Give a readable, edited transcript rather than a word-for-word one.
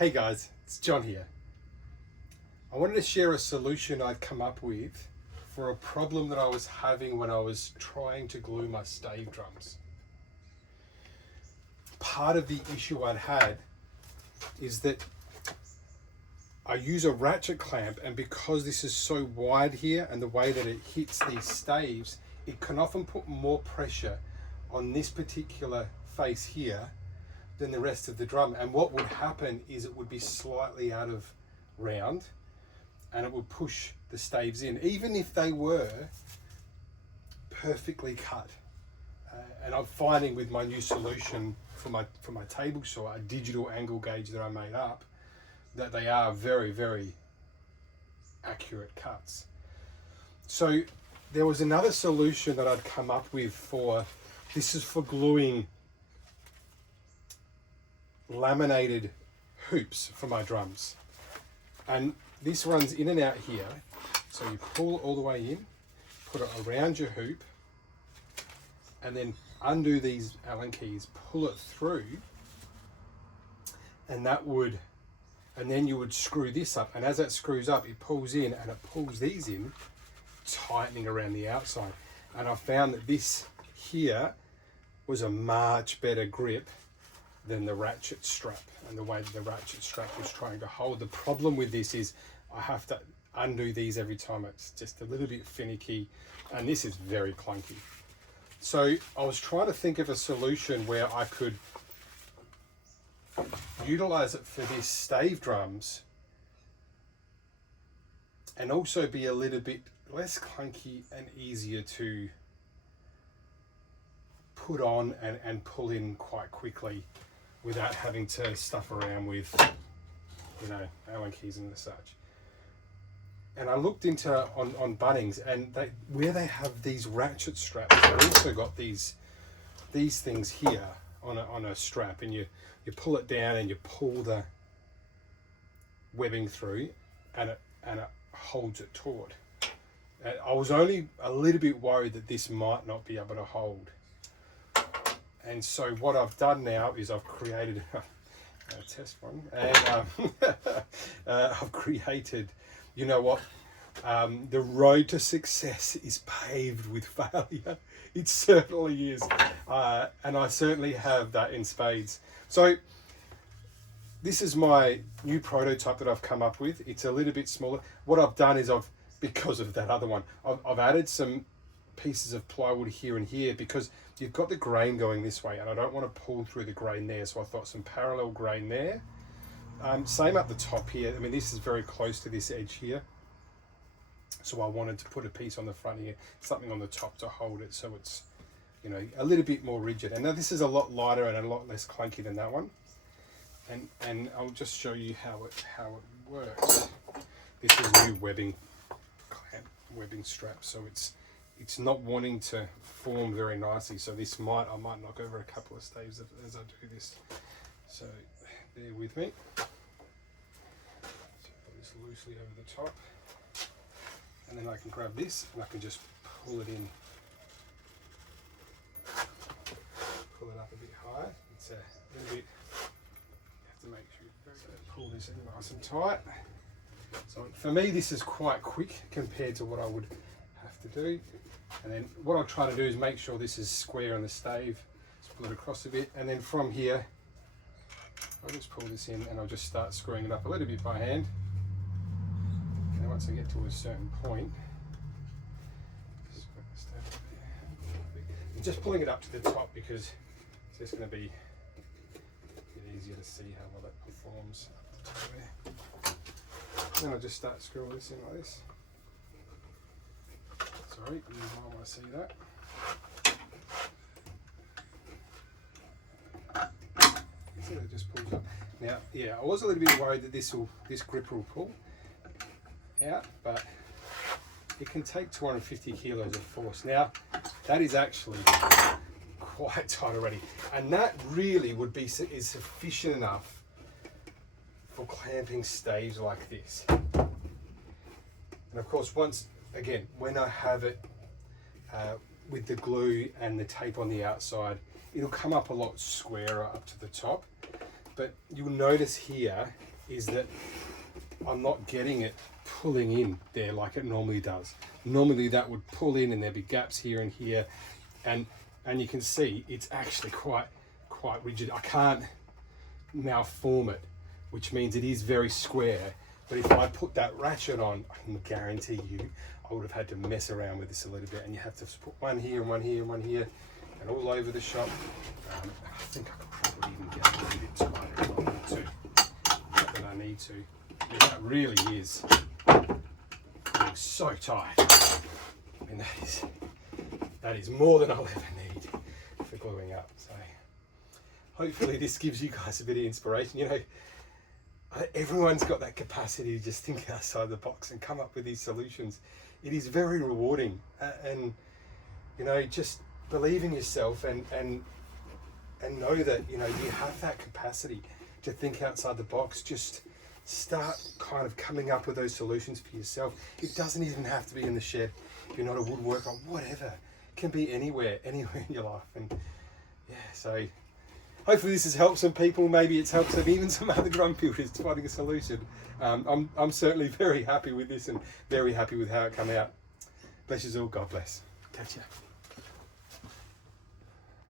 Hey guys, it's John here. I wanted to share a solution I'd come up with for a problem that I was having when I was trying to glue my stave drums. Part of the issue I'd had is that I use a ratchet clamp, and because this is so wide here and the way that it hits these staves, it can often put more pressure on this particular face here than the rest of the drum. And what would happen is it would be slightly out of round and it would push the staves in, even if they were perfectly cut. And I'm finding with my new solution for my table saw, a digital angle gauge that I made up, that they are very, very accurate cuts. So there was another solution that I'd come up with this is for gluing laminated hoops for my drums. And this runs in and out here. So you pull all the way in, put it around your hoop, and then undo these Allen keys, pull it through, and then you would screw this up. And as that screws up, it pulls in and it pulls these in, tightening around the outside. And I found that this here was a much better grip than the ratchet strap, and the way that the ratchet strap was trying to hold. The problem with this is I have to undo these every time. It's just a little bit finicky, and this is very clunky. So I was trying to think of a solution where I could utilize it for these stave drums and also be a little bit less clunky and easier to put on and pull in quite quickly without having to stuff around with, Allen keys and such. And I looked into on Bunnings, and where they have these ratchet straps, they've also got these things here on a strap, and you pull it down and you pull the webbing through, and it holds it taut. And I was only a little bit worried that this might not be able to hold. And so what I've done now is I've created a test one, and I've created, the road to success is paved with failure. It certainly is, and I certainly have that in spades. So this is my new prototype that I've come up with. It's a little bit smaller. What I've done is because of that other one, I've added some pieces of plywood here and here, because you've got the grain going this way and I don't want to pull through the grain there, so I thought some parallel grain there. Same up the top here. I mean, this is very close to this edge here, so I wanted to put a piece on the front here, something on the top to hold it, so it's a little bit more rigid. And now this is a lot lighter and a lot less clunky than that one, and I'll just show you how it works. This is new webbing strap, so it's not wanting to form very nicely, so I might knock over a couple of staves as I do this, so bear with me. So put this loosely over the top, and then I can grab this and I can just pull it in, pull it up a bit high. It's a little bit, you have to make sure you pull this in nice and tight. So for me this is quite quick compared to what I would have to do. And then what I'll try to do is make sure this is square on the stave. Just pull it across a bit, and then from here I'll just pull this in and I'll just start screwing it up a little bit by hand. And once I get to a certain point, just pulling it up to the top, because it's just going to be a bit easier to see how well it performs up the top there. Then I'll just start screwing this in like this. Sorry, you might want to see that. See that it just pulls up. Now, yeah, I was a little bit worried that this grip will pull out, but it can take 250 kilos of force. Now, that is actually quite tight already, and that really is sufficient enough for clamping staves like this. And of course, when I have it with the glue and the tape on the outside, it'll come up a lot squarer up to the top. But you'll notice here is that I'm not getting it pulling in there like it normally does. Normally that would pull in and there'd be gaps here and here, and you can see it's actually quite rigid. I can't now form it, which means it is very square. But if I put that ratchet on, I can guarantee you I would have had to mess around with this a little bit, and you have to put one here and one here and one here and all over the shop. I think I could probably even get a little bit tighter if I want to. Not that I need to. But that really is so tight. I mean, that is more than I'll ever need for gluing up. So hopefully this gives you guys a bit of inspiration. You know, everyone's got that capacity to just think outside the box and come up with these solutions. It is very rewarding, and you know, just believe in yourself and know that, you know, you have that capacity to think outside the box. Just start kind of coming up with those solutions for yourself. It doesn't even have to be in the shed. If you're not a woodworker, whatever, it can be anywhere in your life. And yeah, so hopefully this has helped some people. Maybe it's helped some, even some other drum builders, to finding a solution. I'm certainly very happy with this and very happy with how it came out. Bless you all. God bless. Catch ya.